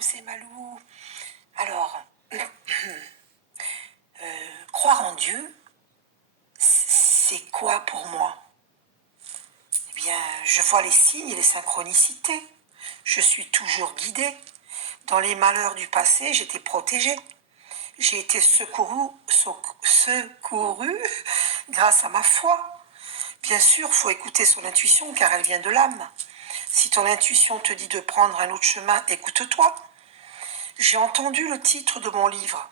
coucou, c'est Malou. Alors, croire en Dieu, c'est quoi pour moi? Eh bien, je vois les signes et les synchronicités. Je suis toujours guidée. Dans les malheurs du passé, j'étais protégée. J'ai été secourue grâce à ma foi. Bien sûr, faut écouter son intuition car elle vient de l'âme. Si ton intuition te dit de prendre un autre chemin, écoute-toi. J'ai entendu le titre de mon livre.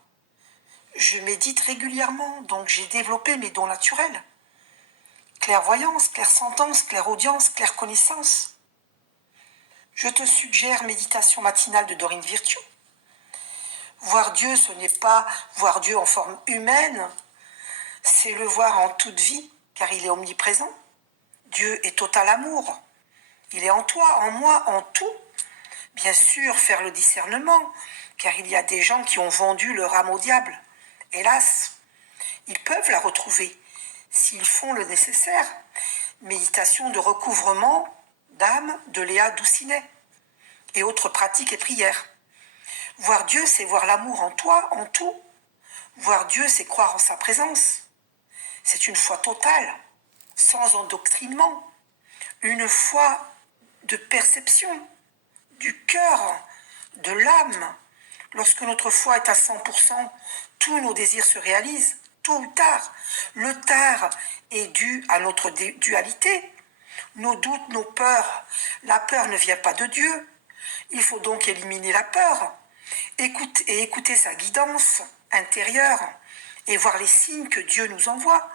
Je médite régulièrement, donc j'ai développé mes dons naturels. Clairvoyance, clairsentence, clairaudience, clairconnaissance. Je te suggère méditation matinale de Dorine Virtue. Voir Dieu, ce n'est pas voir Dieu en forme humaine, c'est le voir en toute vie, car il est omniprésent. Dieu est total amour. Il est en toi, en moi, en tout. Bien sûr, faire le discernement, car il y a des gens qui ont vendu leur âme au diable. Hélas, ils peuvent la retrouver s'ils font le nécessaire. Méditation de recouvrement d'âme de Léa Doucinet et autres pratiques et prières. Voir Dieu, c'est voir l'amour en toi, en tout. Voir Dieu, c'est croire en sa présence. C'est une foi totale, sans endoctrinement, une foi de perception, du cœur, de l'âme. Lorsque notre foi est à 100%, tous nos désirs se réalisent, tôt ou tard. Le tard est dû à notre dualité, nos doutes, nos peurs. La peur ne vient pas de Dieu. Il faut donc éliminer la peur, écouter sa guidance intérieure et voir les signes que Dieu nous envoie.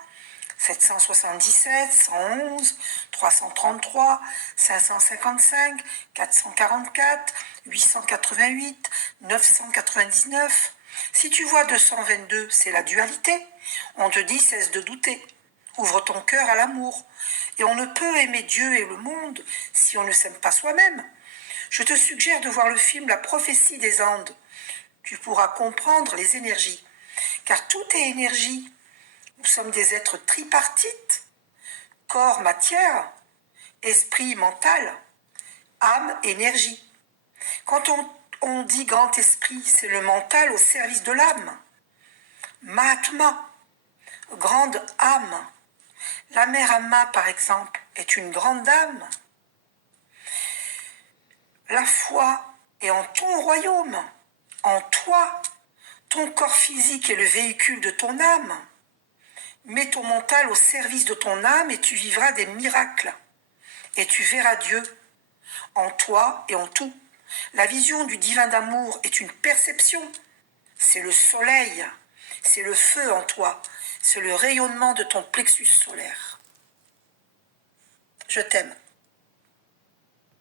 777, 111, 333, 555, 444, 888, 999. Si tu vois 222, c'est la dualité. On te dit cesse de douter. Ouvre ton cœur à l'amour. Et on ne peut aimer Dieu et le monde si on ne s'aime pas soi-même. Je te suggère de voir le film La prophétie des Andes. Tu pourras comprendre les énergies. Car tout est énergie. Nous sommes des êtres tripartites, corps, matière, esprit, mental, âme, énergie. Quand on dit grand esprit, c'est le mental au service de l'âme. Mahatma, grande âme. La mère Amma, par exemple, est une grande âme. La foi est en ton royaume, en toi. Ton corps physique est le véhicule de ton âme. Mets ton mental au service de ton âme et tu vivras des miracles. Et tu verras Dieu en toi et en tout. La vision du divin d'amour est une perception. C'est le soleil, c'est le feu en toi, c'est le rayonnement de ton plexus solaire. Je t'aime.